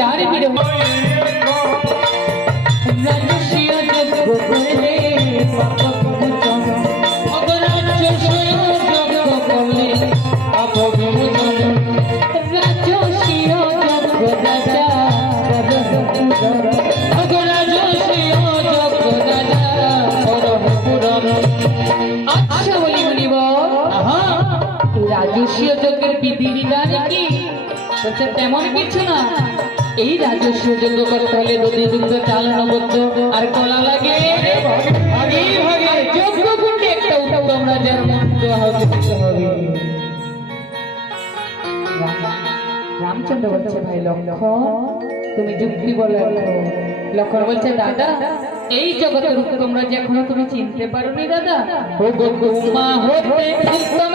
তার বিরহ রাজস্বীয় যজ্ঞ করলে রাজস্বীয় বলিব বিধি বিধান কি বলছে তেমন কিছু না এই রাজস্ব যজ্ঞ করতে হলে নদী দুগ্ধ চাল নবদ্ধ আর কলা লাগে। ভাগে ভাগে একটা উত্তম রাজার হবে হবে রামচন্দ্র বলছে ভাই লক্ষণ তুমি যুক্তি বলে লক্ষণ বলছে দাদা এই জগতের উত্তম রাজা এখনও তুমি চিনতে পারোনি দাদা। ও গোমা হতে উত্তম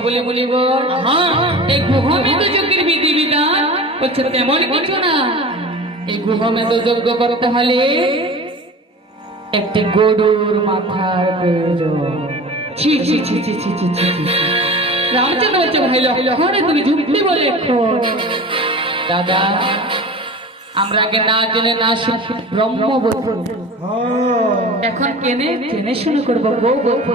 বলে বলিব হ্যাঁ এই গুহমে তো যজ্ঞের বিধি বিধান হচ্ছে তেমন কিছু না। এই যজ্ঞ করতে হলে একটি গরুর মাথার প্রয়োজন। ছি ছি ছি ছি ছি ছি ছি রামচন্দ্র বলছে ভাই লক্ষণে তুমি বলে দাদা আমরা আগে না জেনে না ব্রহ্ম এখন কেনে জেনে শুনে করব গো বধূ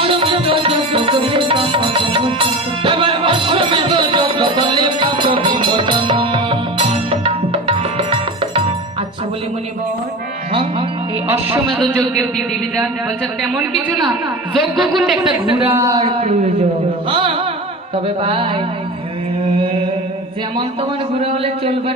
আচ্ছা বলি মনে এই অশ্বমেধ যজ্ঞের বিধি বিধান তেমন কিছু না যজ্ঞ করতে একটা ঘোড়ার প্রয়োজন। তবে ভাই যেমন তোমার ঘোরা হলে চলবে।